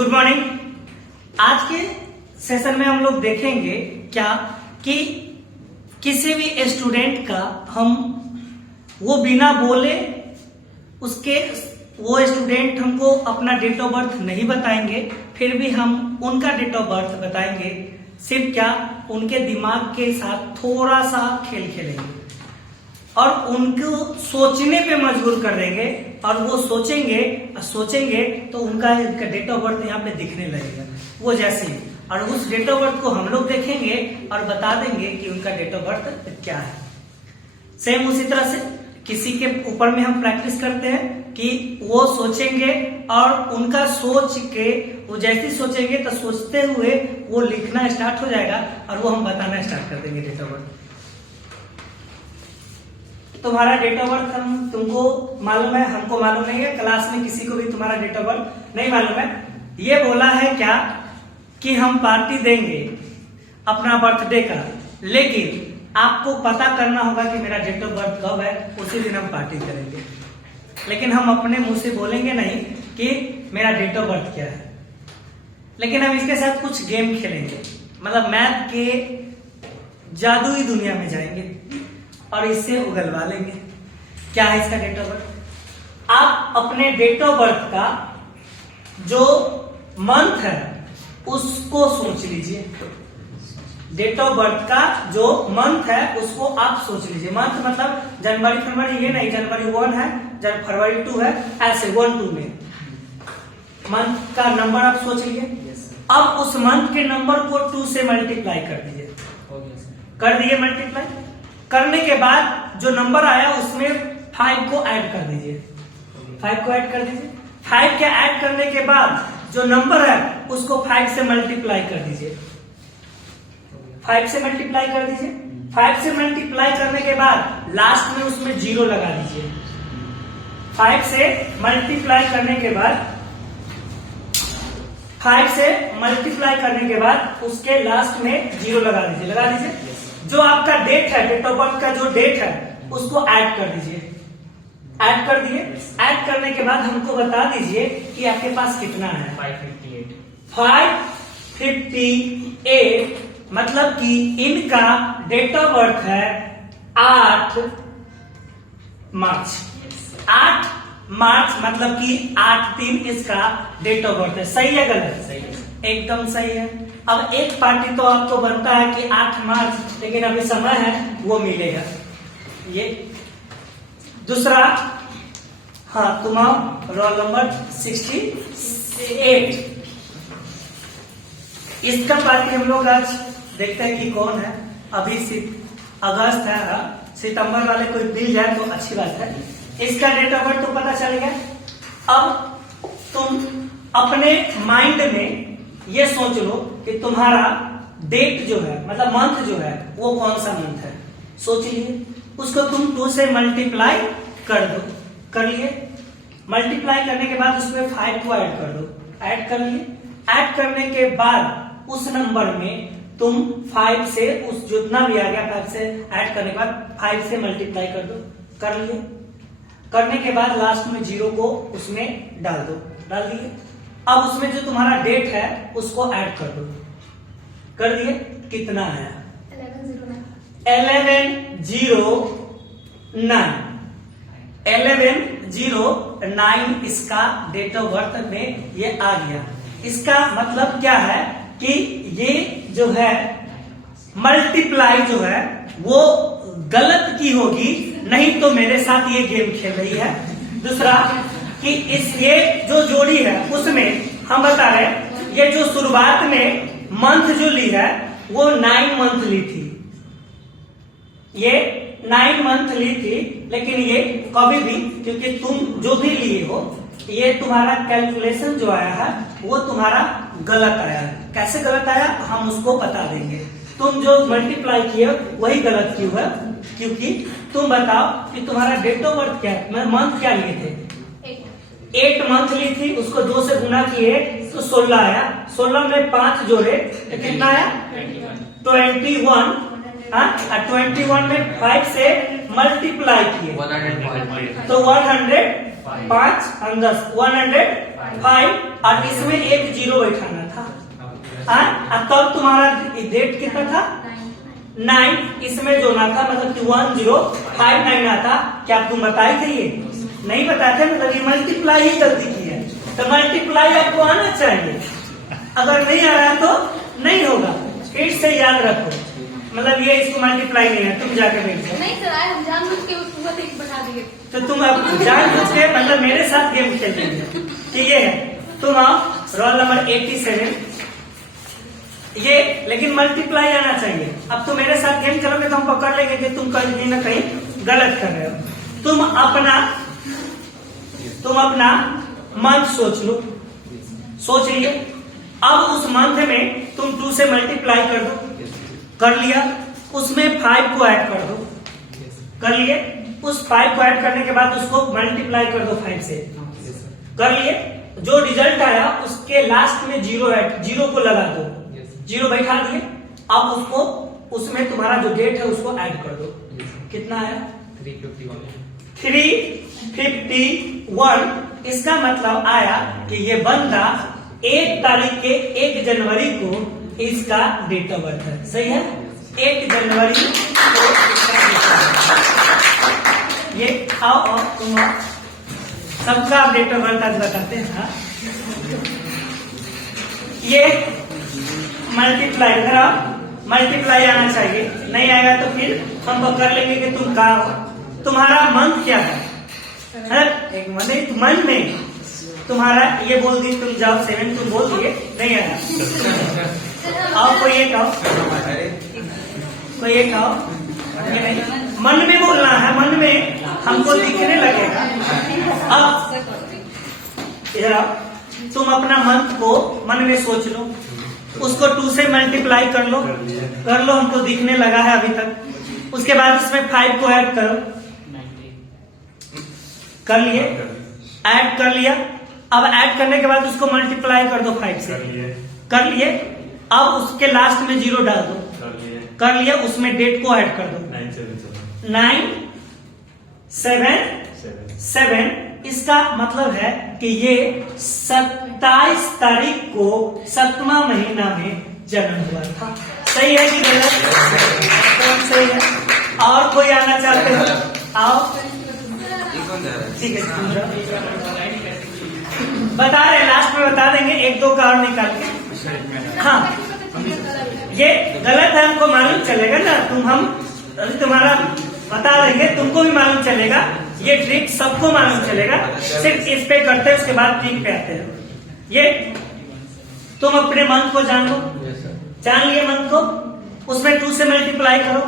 Good morning. आज के session में हम लोग देखेंगे क्या कि किसी भी स्टूडेंट का हम वो बिना बोले उसके वो स्टूडेंट हमको अपना डेट ऑफ बर्थ नहीं बताएंगे, फिर भी हम उनका डेट ऑफ बर्थ बताएंगे। सिर्फ क्या उनके दिमाग के साथ थोड़ा सा खेल खेलेंगे और उनको सोचने पे मजबूर कर देंगे और वो सोचेंगे तो उनका डेट ऑफ बर्थ यहाँ पे दिखने लगेगा वो जैसे ही, और उस डेट ऑफ बर्थ को हम लोग देखेंगे और बता देंगे कि उनका डेट ऑफ बर्थ क्या है। सेम उसी तरह से किसी के ऊपर में हम प्रैक्टिस करते हैं कि वो सोचेंगे और उनका सोच के वो जैसे सोचेंगे तो सोचते हुए वो लिखना स्टार्ट हो जाएगा और वो हम बताना स्टार्ट कर देंगे डेट ऑफ बर्थ। तुम्हारा डेट ऑफ बर्थ तुमको मालूम है, हमको मालूम नहीं है, क्लास में किसी को भी तुम्हारा डेट ऑफ बर्थ नहीं मालूम है। ये बोला है क्या कि हम पार्टी देंगे अपना बर्थडे का, लेकिन आपको पता करना होगा कि मेरा डेट ऑफ बर्थ कब है, उसी दिन हम पार्टी करेंगे। लेकिन हम अपने मुंह से बोलेंगे नहीं कि मेरा डेट ऑफ बर्थ क्या है, लेकिन हम इसके साथ कुछ गेम खेलेंगे, मतलब मैथ के जादुई दुनिया में जाएंगे और इससे उगलवा लेंगे। क्या है इसका डेट ऑफ बर्थ? आप अपने डेट ऑफ बर्थ का जो मंथ है उसको सोच लीजिए। डेट ऑफ बर्थ का जो मंथ है उसको आप सोच लीजिए। मंथ मतलब जनवरी फरवरी, ये नहीं जनवरी 1 है, फरवरी 2 है, ऐसे 1-2 में मंथ का नंबर आप सोच लीजिए। अब उस मंथ के नंबर को 2 से मल्टीप्लाई कर दीजिए। कर दिए मल्टीप्लाई करने के बाद जो नंबर आया उसमें 5 को ऐड कर दीजिए। 5 को ऐड कर दीजिए। 5 के ऐड करने के बाद जो नंबर है उसको 5 से मल्टीप्लाई कर दीजिए। 5 से मल्टीप्लाई कर दीजिए। 5 से मल्टीप्लाई करने के बाद लास्ट में उसमें 0 लगा दीजिए। 5 से मल्टीप्लाई करने के बाद 5 से मल्टीप्लाई करने के बाद उसके लास्ट में 0 लगा दीजिए। जो आपका डेट है, डेट ऑफ बर्थ का जो डेट है उसको ऐड कर दीजिए। ऐड कर दिए। ऐड करने के बाद हमको बता दीजिए कि आपके पास कितना है। 558 मतलब कि इनका डेट ऑफ बर्थ है 8 मार्च। 8 मार्च मतलब कि 8-3 इसका डेट ऑफ बर्थ है। सही है गलत? सही है, एकदम सही है। अब एक पार्टी तो आपको बनता है कि 8 मार्च, लेकिन अभी समय है वो मिलेगा। ये दूसरा, हाँ तुम्हारा रोल नंबर 68, इसका पार्टी हम लोग आज देखते हैं कि कौन है। अभी अगस्त है, सितंबर वाले कोई मिल जाए तो अच्छी बात है। इसका डेट ऑफ बर्थ तो पता चल गया। अब तुम अपने माइंड में ये सोच लो कि तुम्हारा डेट जो है, मतलब मंथ जो है वो कौन सा मंथ है। सोच लिए, उसको तुम 2 से मल्टीप्लाई कर दो। कर लिए। मल्टीप्लाई करने के बाद उसमें 5 को ऐड कर दो। ऐड कर लिए। ऐड करने के बाद उस नंबर में तुम 5 से उस जितना भी आ गया 5 से ऐड करने के बाद 5 से मल्टीप्लाई कर दो। कर लिए। करने के बाद लास्ट में 0 को उसमें डाल दो। डाल दिए। अब उसमें जो तुम्हारा डेट है उसको ऐड कर दो। कर दिए। कितना आया? 1109 इसका डेट ऑफ बर्थ में ये आ गया। इसका मतलब क्या है कि ये जो है मल्टीप्लाई जो है वो गलत की होगी, नहीं तो मेरे साथ ये गेम खेल रही है। दूसरा कि ये जो जोड़ी है उसमें हम बता रहे हैं ये जो शुरुआत में मंथ जो ली है वो 9 मंथ ली थी। ये 9 मंथ ली थी, लेकिन ये कभी भी, क्योंकि तुम जो भी लिए हो ये तुम्हारा कैलकुलेशन जो आया है वो तुम्हारा गलत आया है। कैसे गलत आया हम उसको बता देंगे। तुम जो मल्टीप्लाई किए वही गलत क्यों है? क्योंकि तुम बताओ कि तुम्हारा डेट ऑफ बर्थ क्या है, मंथ क्या लिए थे? 8 मंथ ली थी, उसको 2 से गुना किए तो 16 आया। 16 में 5 जोड़े तो कितना आया? 21। 21 में 5 से मल्टीप्लाई किए तो 100 5 और 10 105 और इसमें एक जीरो बैठाना था। और तब तुम्हारा डेट कितना था 9, इसमें जोड़ना था, मतलब कि 1059 आता। क्या तुम बताए थे? ये नहीं बताए थे, मतलब ये मल्टीप्लाई ही गलती की है। तो मल्टीप्लाई आपको आना चाहिए, अगर नहीं आ रहा है तो नहीं होगा। फिर से याद रखो, मतलब ये इसको मल्टीप्लाई नहीं है, तुम जाके देख जाओ। नहीं सर, हम जानबूझ के उसको बैठा दिए। तो तुम अब जानबूझ के मतलब मेरे साथ गेम खेल रहे हो, ठीक है? तुम आओ, रोल नंबर 87 ये, लेकिन मल्टीप्लाई आना चाहिए। अब तुम मेरे साथ गेम करोगे तो हम पकड़ लेंगे कि तुम कहीं ना कहीं गलत कर रहे हो। तुम अपना मंथ सोच लो, सोच लिए। अब उस मंथ में तुम 2 से मल्टीप्लाई कर दो, कर लिया। उसमें 5 को ऐड कर दो, कर लिए। उस 5 को ऐड करने के बाद उसको मल्टीप्लाई कर दो 5 से, कर लिए। जो रिजल्ट आया उसके लास्ट में जीरो को लगा दो, जीरो बैठा दिए। अब उसको, उसमें तुम्हारा जो डेट है उसको ऐड कर दो। कितना आया? 351। इसका मतलब आया कि ये बंदा 1 तारीख के 1 जनवरी को इसका डेट ऑफ बर्थ है। सही है? 1 जनवरी को इसका डेट ऑफ बर्थ। ये आओ तुम सबका डेट ऑफ बर्थ आज बताते हैं। हाँ, ये मल्टीप्लाई करा, मल्टीप्लाई आना चाहिए। नहीं आएगा तो फिर हम पकड़ लेंगे कि तुम कहा हो। तुम्हारा मंथ क्या है? एक मन में तुम्हारा ये बोल दी, तुम जाओ 7 तुम बोल दिए, नहीं आया। आओ कोई एक आओ, कोई एक आओ। मन में बोलना है, मन में हमको दिखने लगेगा। अब इधर आओ, तुम अपना मंथ को मन में सोच लो, उसको 2 से मल्टीप्लाई कर लो, हमको दिखने लगा है अभी तक। उसके बाद उसमें 5 को ऐड करो, कर लिए, ऐड कर लिया। अब ऐड करने के बाद उसको मल्टीप्लाई कर दो 5 से, कर लिए। अब उसके लास्ट में जीरो डाल दो, कर लिया। उसमें डेट को ऐड कर दो 977। इसका मतलब है कि ये 27 तारीख को 7वां महीना में जन्म हुआ था। सही है कि गलत? सही है। और कोई आना चाहते हो? आओ, ठीक है, बता रहे, लास्ट में बता देंगे, 1-2 का और निकाल के। हाँ, ये गलत है, हमको मालूम चलेगा ना। हम तुम्हारा बता देंगे, तुमको भी मालूम चलेगा। ये ट्रिक सबको मालूम चलेगा, सिर्फ इस पे करते हैं, उसके बाद ट्रिक पे आते हैं। ये तुम अपने मंथ को जान लो, जान लिए मंथ को, उसमें 2 से मल्टीप्लाई करो,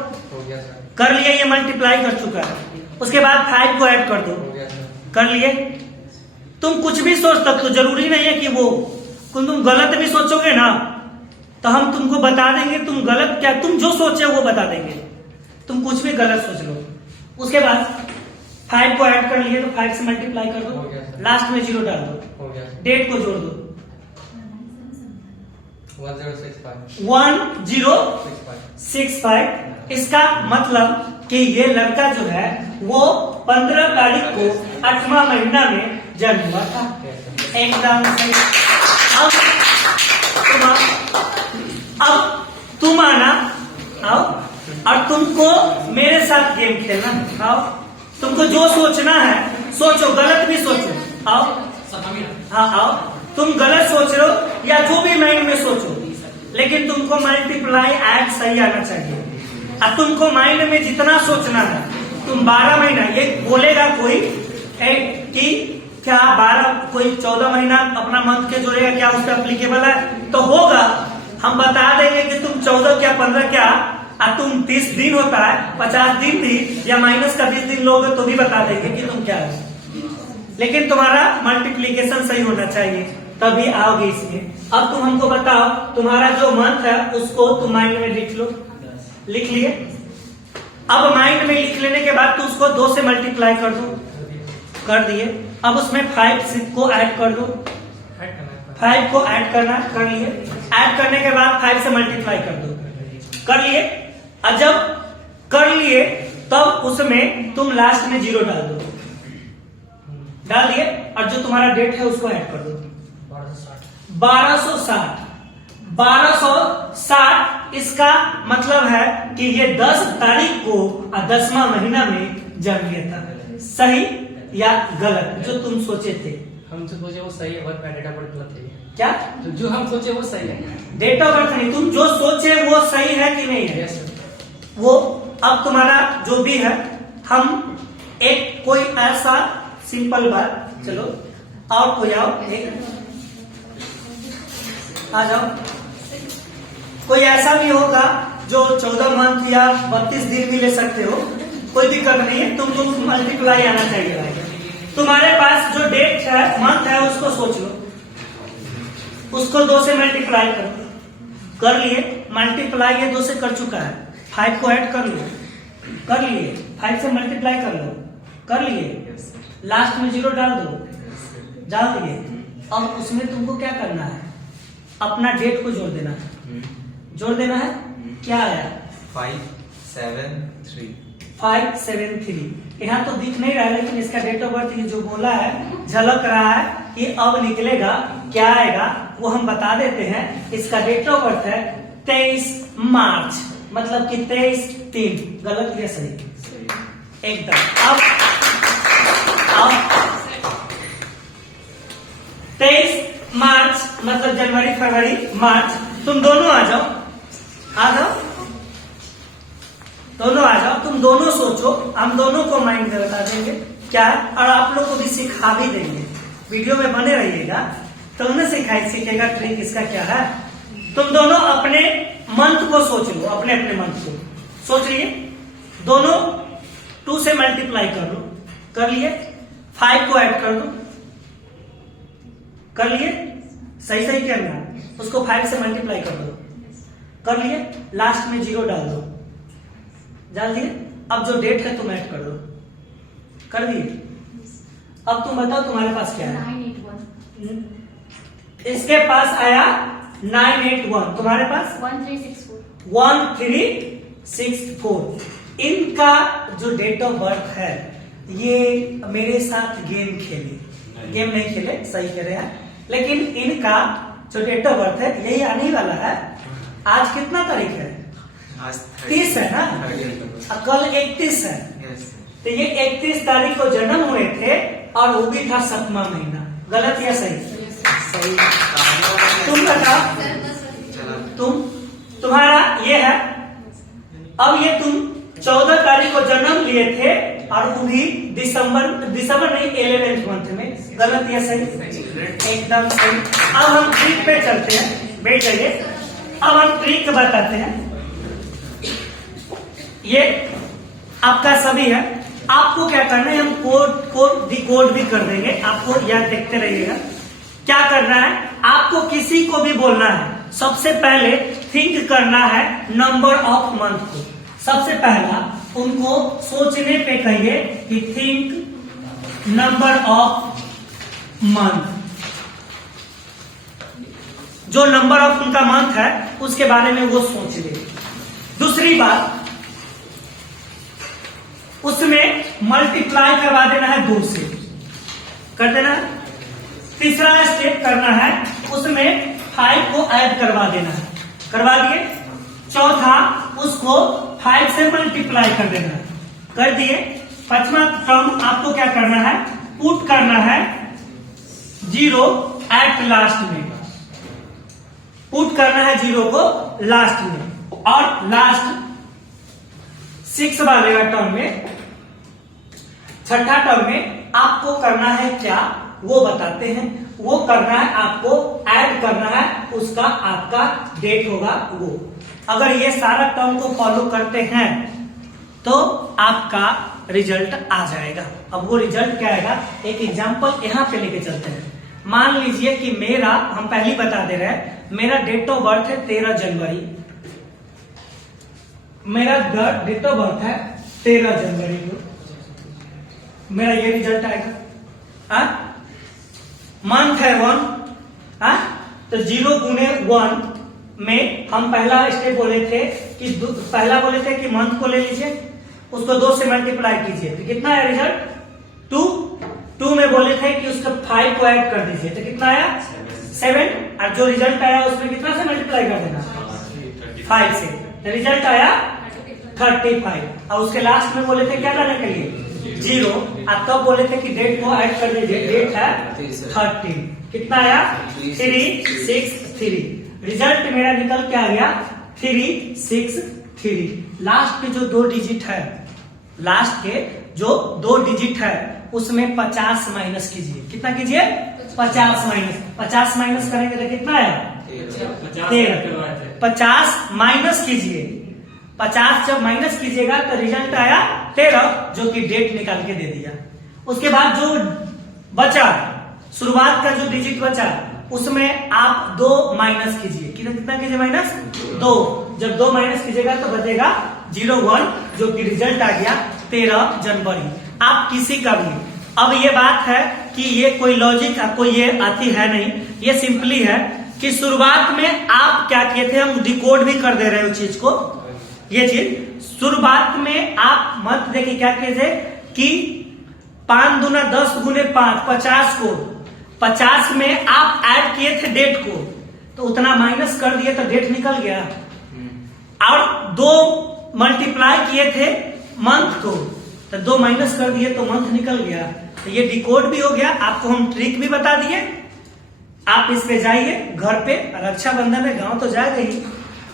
कर लिया। ये मल्टीप्लाई कर चुका है। उसके बाद 5 को ऐड कर दो, कर लिए। तुम कुछ भी सोच सकते हो, जरूरी नहीं है कि वो तुम गलत भी सोचोगे ना तो हम तुमको बता देंगे। तुम गलत क्या, तुम जो सोचे वो बता देंगे। तुम कुछ भी गलत सोच लो। उसके बाद 5 को ऐड कर लिए तो 5 से मल्टीप्लाई कर दो, लास्ट में जीरो डाल दो, डेट को जोड़ दो 1065। इसका मतलब कि ये लड़का जो है वो 15 तारीख को 8वां महीना में जन्म हुआ था। एकदम सही। अब तुम आना, आओ, और तुमको मेरे साथ गेम खेलना। आओ, तुमको जो सोचना है सोचो, गलत भी सोचो। आओ, हाँ आओ, तुम गलत सोच रहे हो या जो भी माइंड में सोचो, लेकिन तुमको मल्टीप्लाई ऐड सही आना चाहिए। अब तुमको माइंड में जितना सोचना है, तुम 12 महीना, ये बोलेगा कोई कि क्या 12 कोई 14 महीना अपना मंथ के जोड़ेगा, क्या उस पर अप्लीकेबल है? तो होगा, हम बता देंगे कि तुम 14 क्या 15 क्या, और तुम 30 दिन होता है 50 दिन भी, या माइनस का 20 दिन लोगे तो भी बता देंगे कि तुम क्या है। लेकिन तुम्हारा मल्टीप्लीकेशन सही होना चाहिए, तभी आओगे इसमें। अब तुम हमको बताओ, तुम्हारा जो मंथ है उसको तुम माइंड में लिख लो। लिख लिए। अब माइंड में लिख लेने के बाद तो उसको 2 से मल्टीप्लाई कर दो, कर दिए। अब उसमें 5 को ऐड कर दो, 5 को ऐड करना, कर लिए। ऐड करने के बाद 5 से मल्टीप्लाई कर दो, कर लिए। और जब कर लिए तब उसमें तुम लास्ट में जीरो डाल दो, डाल दिए, और जो तुम्हारा डेट है उसको ऐड कर दो। 1260। 1260 इसका मतलब है कि ये 10 तारीख को 10वां महीना में जन्म लिया था। सही या गलत जो तुम सोचे थे? हम जो सोचे वो सही है, बट डेट ऑफ बर्थ गलत है। क्या? जो हम सोचे वो सही है। डेट ऑफ बर्थ नहीं, तुम जो सोचे वो सही है कि नहीं है? Yes sir. वो अब तुम्हारा जो भी है, हम एक कोई ऐसा सिंपल बात, चलो और कोई आओ, एक आ जाओ। कोई ऐसा भी होगा जो 14 मंथ या 32 दिन भी ले सकते हो, कोई दिक्कत नहीं है। तुमको मल्टीप्लाई आना चाहिए भाई। तुम्हारे पास जो डेट है, मंथ है, उसको सोच लो, उसको 2 से मल्टीप्लाई कर लिए। मल्टीप्लाई ये 2 से कर चुका है, 5 को ऐड कर लो, कर लिए। 5 से मल्टीप्लाई कर लो, कर लिए। लास्ट में 0 डाल दो, डाल दिए। अब उसमें तुमको क्या करना है? अपना डेट को जोड़ देना है, जोड़ देना है। क्या आया? 573। 573। यहाँ तो दिख नहीं रहा है, लेकिन इसका डेट ऑफ बर्थ ये जो बोला है, झलक रहा है कि अब निकलेगा। क्या आएगा वो हम बता देते हैं। इसका डेट ऑफ बर्थ है 23 मार्च, मतलब कि 23/3। गलत या सही? एकदम। अब 23 मार्च मतलब जनवरी, फरवरी, मार्च। तुम दोनों आ जाओ, आ जाओ, दोनों आ जाओ। तुम दोनों सोचो, हम दोनों को माइंड में बता देंगे क्या है, और आप लोग को भी सिखा भी देंगे। वीडियो में बने रहिएगा, तुमने सीखेगा ट्रिक इसका क्या है। तुम दोनों अपने मंथ को सोच लो, अपने अपने मंथ को सोच लिए। दोनों 2 से मल्टीप्लाई कर लो, कर लिए। 5 को ऐड कर दो, कर लिए। सही सही करना, उसको 5 से मल्टीप्लाई कर दो, कर लिए। लास्ट में 0 डाल दो, डाल दिए। अब जो डेट है तुम ऐड कर दो, कर दिए। अब तुम बताओ तुम्हारे पास क्या है? 981 इसके पास आया 981, तुम्हारे पास 1364 1364। इनका जो डेट ऑफ बर्थ है, ये मेरे साथ गेम खेले, गेम नहीं खेले, सही कह रहे हैं। लेकिन इनका जो डेट ऑफ बर्थ है यही आने ही वाला है। आज कितना तारीख है? आज 30 है ना, कल 31 है। तो ये 31 तारीख को जन्म हुए थे, और वो भी था 7वां महीना। गलत या सही? सही। तुम बताओ, तुम्हारा ये है। अब ये तुम 14 तारीख को जन्म लिए थे, और वो भी दिसंबर नहीं, 11th मंथ में। गलत या सही? एकदम सही। अब हम ट्रिक पे चलते हैं, बैठ जाइए। अब हम ट्रिक बताते हैं। ये आपका सभी है। आपको क्या करना है, हम कोड डिकोड भी कर देंगे, आपको याद देखते रहिएगा। क्या करना है, आपको किसी को भी बोलना है। सबसे पहले थिंक करना है नंबर ऑफ मंथ को। सबसे पहला उनको सोचने पे कहिए कि थिंक नंबर ऑफ मंथ। जो नंबर ऑफ उनका मंथ है उसके बारे में वो सोच ले। दूसरी बात, उसमें मल्टीप्लाई करवा देना है 2 से, कर देना। तीसरा स्टेप करना है, उसमें 5 को ऐड करवा देना है, करवा दिए। चौथा, उसको 5 से मल्टीप्लाई कर देना है, कर दिए। 5वां टर्म आपको क्या करना है, पुट करना है 0 एट लास्ट में, पुट करना है 0 को लास्ट में। और लास्ट 6 वाले टर्म में, छठा टर्म में आपको करना है क्या वो बताते हैं। वो करना है आपको ऐड करना है, उसका आपका डेट होगा वो। अगर ये सारा टर्म को फॉलो करते हैं तो आपका रिजल्ट आ जाएगा। अब वो रिजल्ट क्या आएगा, एक एग्जांपल यहां पे लेके चलते हैं। मान लीजिए कि मेरा, हम पहले ही बता दे रहे हैं, मेरा डेट ऑफ बर्थ है 13 जनवरी। मेरा डेट ऑफ बर्थ है 13 जनवरी को, मेरा ये रिजल्ट आएगा। मंथ है 1, तो 0 गुने 1 में हम पहला स्टेप बोले थे कि मंथ को ले लीजिए, उसको 2 से मल्टीप्लाई कीजिए, तो कितना है रिजल्ट 2। 2 में बोले थे कि उसका 5 को ऐड कर दीजिए, तो कितना आया 7, और जो रिजल्ट आया उसमें कितना से मल्टीप्लाई कर देना 5 से, तो रिजल्ट आया 35, और उसके लास्ट में बोले थे क्या लाने के लिए 0, अब तब बोले थे कि डेट को ऐड कर दीजिए, डेट है 30, कितना आया 3 6 3, रिजल्ट मेरा निकल के आ गया 3 6 3। लास्ट के जो 2 डिजिट है, लास्ट के जो 2 डिजिट है उसमें 50 माइनस कीजिए, कितना कीजिए 50 माइनस करेंगे तो कितना आया 13, 50 माइनस कीजिए, 50 जब माइनस कीजिएगा तो रिजल्ट आया 13, जो कि डेट निकाल के दे दिया। उसके बाद जो बचा शुरुआत का जो डिजिट बचा उसमें आप 2 माइनस कीजिए, कितना कीजिए माइनस 2, जब 2 माइनस कीजिएगा तो बचेगा 01, जो कि रिजल्ट आ गया 13 जनवरी। आप किसी का भी, अब ये बात है कि ये कोई लॉजिक कोई ये आती है नहीं, ये सिंपली है कि शुरुआत में आप क्या किए थे, हम डिकोड भी कर दे रहे हैं उस चीज को, ये चीज शुरुआत में आप मत देखिए क्या किए थे कि 5 दूना 10 गुने 5 50 को 50 में आप ऐड किए थे डेट को, तो उतना माइनस कर दिए तो डेट निकल गया, और 2 मल्टीप्लाई किए थे मंथ को, तो 2 माइनस कर दिए तो मंथ निकल गया, तो ये डिकोड भी हो गया। आपको हम ट्रिक भी बता दिए, आप इस पे जाइए घर पे, रक्षाबंधन में गांव तो जाएगा ही,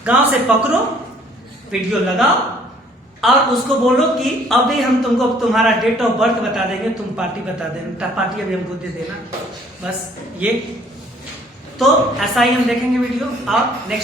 गांव से पकड़ो, वीडियो लगाओ और उसको बोलो कि अभी हम तुमको तुम्हारा डेट ऑफ बर्थ बता देंगे, तुम पार्टी बता देना, पार्टी अभी हमको दे देना, बस ये। तो ऐसा ही हम देखेंगे वीडियो, और नेक्स्ट